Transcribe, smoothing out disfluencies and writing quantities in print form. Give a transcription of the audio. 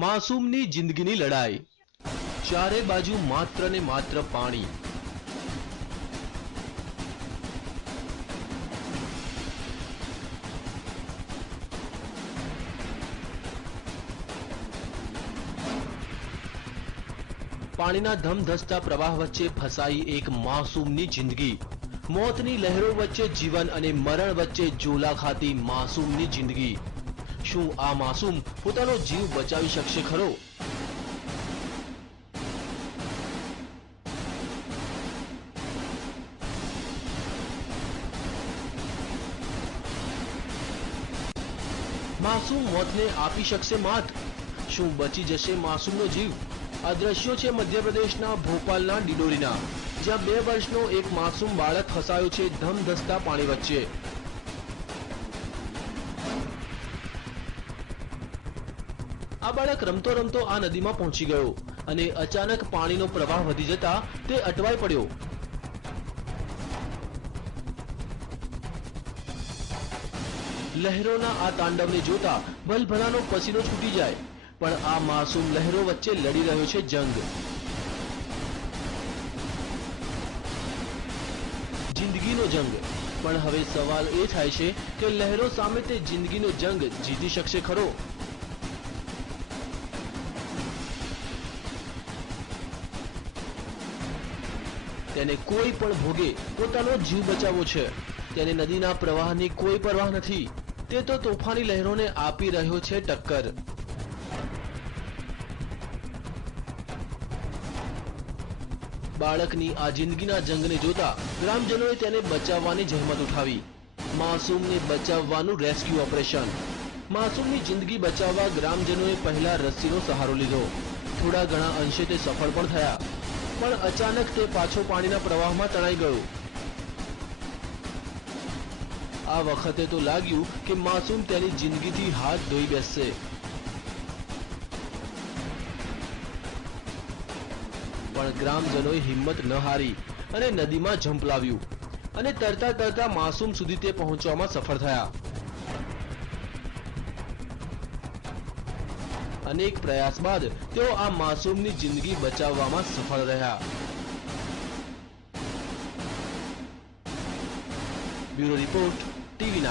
માસૂમની જિંદગીની લડાઈ। ચારે બાજુ માત્ર ને માત્ર પાણી। પાણીના ધમધસતા પ્રવાહ વચ્ચે ફસાઈ એક માસૂમની જિંદગી। મોતની લહેરો વચ્ચે જીવન અને મરણ વચ્ચે ઝોલા ખાતી માસૂમની જિંદગી। શું આ માસૂમ પોતાનો જીવ બચાવી શકશે ખરો? માસૂમ મોતને આપી શકશે માત? શું બચી જશે માસૂમનો જીવ? આ દ્રશ્યો છે મધ્યપ્રદેશના ભોપાલના ડિડોરીના, જ્યાં 2 વર્ષનો એક માસૂમ બાળક ફસાયો છે ધમધસતા પાણી વચ્ચે। આ બાળક રમતો રમતો આ નદીમાં પહોંચી ગયો અને અચાનક પાણીનો પ્રવાહ વધી જતા તે અટવાઈ પડ્યો। લહેરોના આ તાંડવને જોતા ભલભલાનો પસીનો છૂટી જાય, પણ આ માસૂમ લહેરો વચ્ચે લડી રહ્યો છે જંગ। જિંદગીનો જંગ। પણ હવે સવાલ એ થાય છે કે લહેરો સામે તે જિંદગીનો જંગ જીતી શકશે ખરો? તેને કોઈ પણ ભોગે પોતાનો જીવ બચાવવો છે। તેને નદીના પ્રવાહની કોઈ પરવાહ નથી। તે તો તોફાની લહેરોને આપી રહ્યો છે ટક્કર। બાળકની આ જિંદગીના જંગને જોતા ગ્રામજનોએ તેને બચાવવાની જહેમત ઉઠાવી। માસૂમને બચાવવાનું રેસ્ક્યુ ઓપરેશન। માસૂમની જિંદગી બચાવવા ગ્રામજનોએ પહેલા રસ્સીનો સહારો લીધો। થોડા ઘણા અંશે તે સફળ પણ થયા, પણ અચાનક તે પાછો પાણીના પ્રવાહમાં તણાઈ ગયો। આ વખતે તો લાગ્યું કે માસૂમ તેની જિંદગીથી હાથ ધોઈ બેસશે, પણ ગ્રામજનોએ હિંમત ન હારી અને નદીમાં ઝંપલાવ્યું અને તરતા તરતા માસૂમ સુધી તે પહોંચવામાં સફળ થયા। અનેક પ્રયાસ બાદ તેઓ આ માસૂમની જિંદગી બચાવવામાં સફળ રહ્યા। Bureau report, TV9।